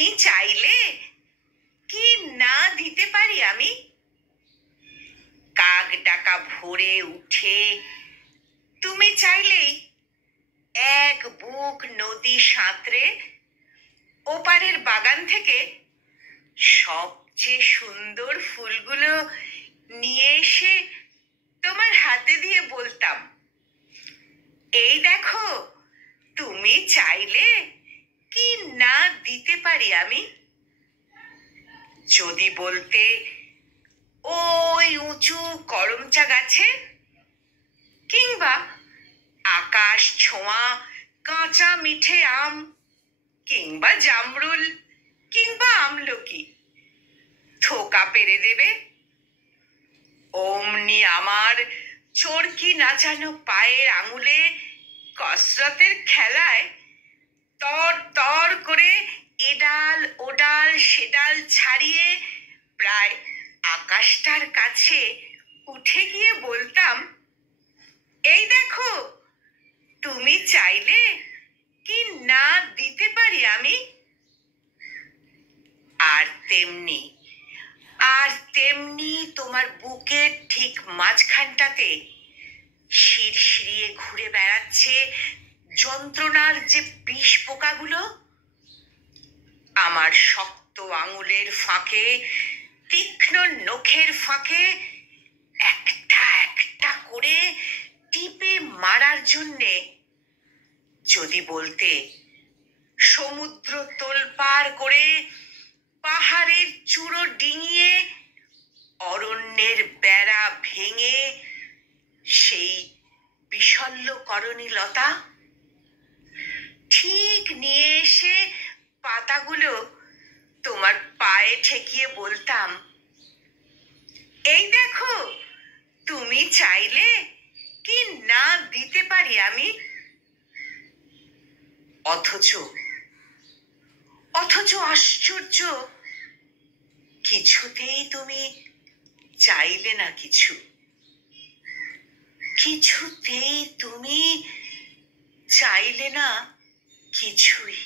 তুমি চাইলে কি না দিতে পারি আমি? কাক ডাকা ভোরে উঠে তুমি চাইলেই এক বুক নদী সাঁতরে ওপারের বাগান থেকে সবচেয়ে সুন্দর ফুলগুলো নিয়ে এসে তোমার হাতে দিয়ে বলতাম, এই দেখো, তুমি চাইলে কি না দিতে পারি আমি? যদি বলতে, ওই উঁচু করমচা গাছে, কিংবা আকাশ ছোঁয়া কাঁচা মিঠে আম, কিংবা জামরুল, কিংবা আমলকি থোকা পেরে দেবে, অমনি আমার চরকি নাচানো পায়ের আঙুলে কসরতের খেলায় তর তর করে এডাল ওডাল সেডাল ছাড়িয়ে প্রায় আকাশটার কাছে উঠে গিয়ে বলতাম, এই দেখো, তুমি চাইলে কি না দিতে পারি আমি? আর তেমনি তোমার বুকের ঠিক মাঝখানটাতে শিরশিরিয়ে ঘুরে বেড়াচ্ছে যন্ত্রণার যে বিষ পোকাগুলো। আমার শক্ত আঙুলের ফাঁকে, তীক্ষ্ণ নখের ফাঁকে একটা একটা করে টিপে মারার জন্যে যদি বলতে, সমুদ্র তোলপাড় করে পাহাড়ের চূড়ো ডিঙিয়ে অরণ্যের বেড়া ভেঙে সেই বিশল্যকরণী লতা ঠিক নিয়ে এসে পাতাগুলো তোমার পায়ে ঠেকিয়ে বলতাম, এই দেখো, তুমি চাইলে কি না দিতে পারি আমি? অথচ আশ্চর্য, কিছুতেই তুমি চাইলে না কিছু। কিছুতেই তুমি চাইলে না কিছুই।